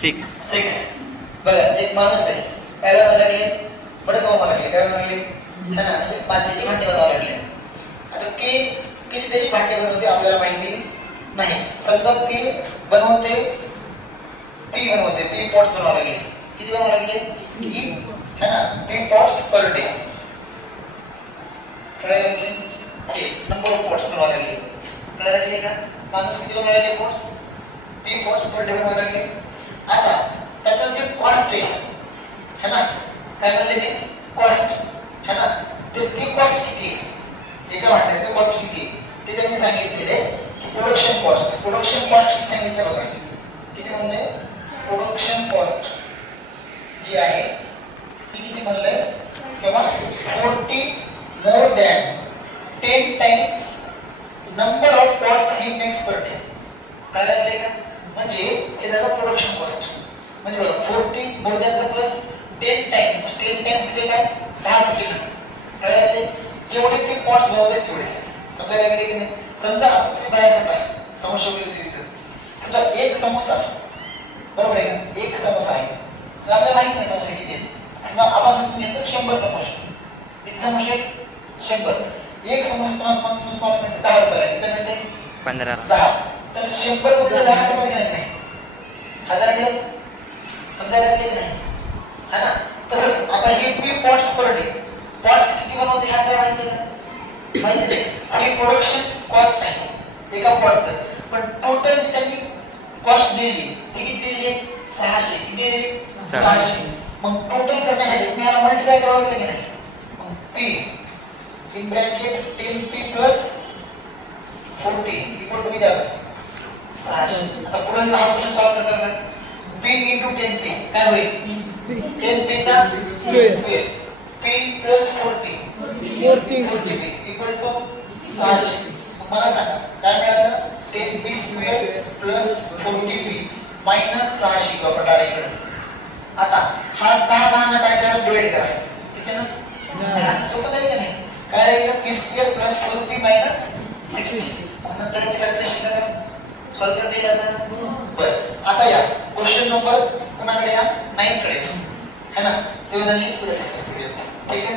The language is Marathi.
6 बघा एक माणूस आहे, काय बनवायला लागले, बडकं बनवायला लागले, काय बनवायला लागले है ना, म्हणजे मातीचे भांडे बनवायला लागले. आता ते कितीतरी भांडे बनवते आपल्याला माहिती नाही. समजा ते बनवते पी पॉट्स बनवायला लागले. किती बनवायला लागले की है ना, पी पॉट्स पर डे. कळायला लागले नंबर ऑफ पॉट्स बनवायला लागले. कळायला लागले का, माणूस किती बनवायला लागले pots, P pots per day बनवायला लागले. आता त्याचं जे कॉस्ट है ना, काय म्हणले मी कॉस्ट है ना, ती कॉस्ट किती आहे, एका भांड्याचं कॉस्ट किती आहे ते त्यांनी सांगितलेले की प्रोडक्शन कॉस्ट किती सांगितलं बघा, किती म्हणले प्रोडक्शन कॉस्ट जी आहे ती किती म्हणलंय किंवा 40 more than 10 times number of pots he makes per day. काय लागले का, म्हणजे हे झालं प्रोडक्शन कॉस्ट. म्हणजे बघा 40 more than चा प्लस 10 टाइम्स म्हणजे काय 10 पटीने. काय लागले, जेवढे ते पॉट्स बनवतात तेवढे. समजायला लागले की नाही. समजा तुम्ही बाहेर येताय, समोसा वगैरे तिथं, समजा एक समोसा बरोबर आहे का, एक समोसा आहे, आपल्याला माहित नाही समोसे किती आहेत, आपण घेतो 100 समोसे, इथं म्हणजे 100, एक समोसा तुम्हाला मिळते 10 रुपयाला, इथं मिळते 15 10. तर 100 बद्दल 10 रुपये घ्यायचे आहे, 1000 मिळेल. समजायला लागले की नाही है ना. तसंच आता हे P pots per day, pots किती बनवते हे आपल्याला माहिती आहे का, माहिती नाही. हे प्रोडक्शन कॉस्ट नाही एका पॉटचं, पण टोटल जी त्यांनी कॉस्ट दिली ती किती दिली, 600. किती दिली 600. मग टोटल करण्यासाठी मी याला मल्टिप्लाय करावं लागेल की नाही. मग p in bracket 10p plus 40 equal to किती आलं 600. आता पुढे हा क्वेश्चन सॉल्व करताना p into 10p काय होईल, 10p चा square, p plus 40p equal to 600. मला सांगा काय मिळालं, 10p square plus 40p minus 600 वापरा डायरेक्ट. आता हा 10 ना काय करा, डिवाइड करा, ठीक आहे ना. सोपं झालं की नाही. काय राहिलं, p square plus 4p minus 60. नंतर कॅल्क्युलेशन करा, सॉल्व करता येईल आता. बरं आता या क्वेश्चन नंबर कोणाकडे या 9 कडे है ना. 7 आणि पुढे डिस्कस करूया, ठीक आहे.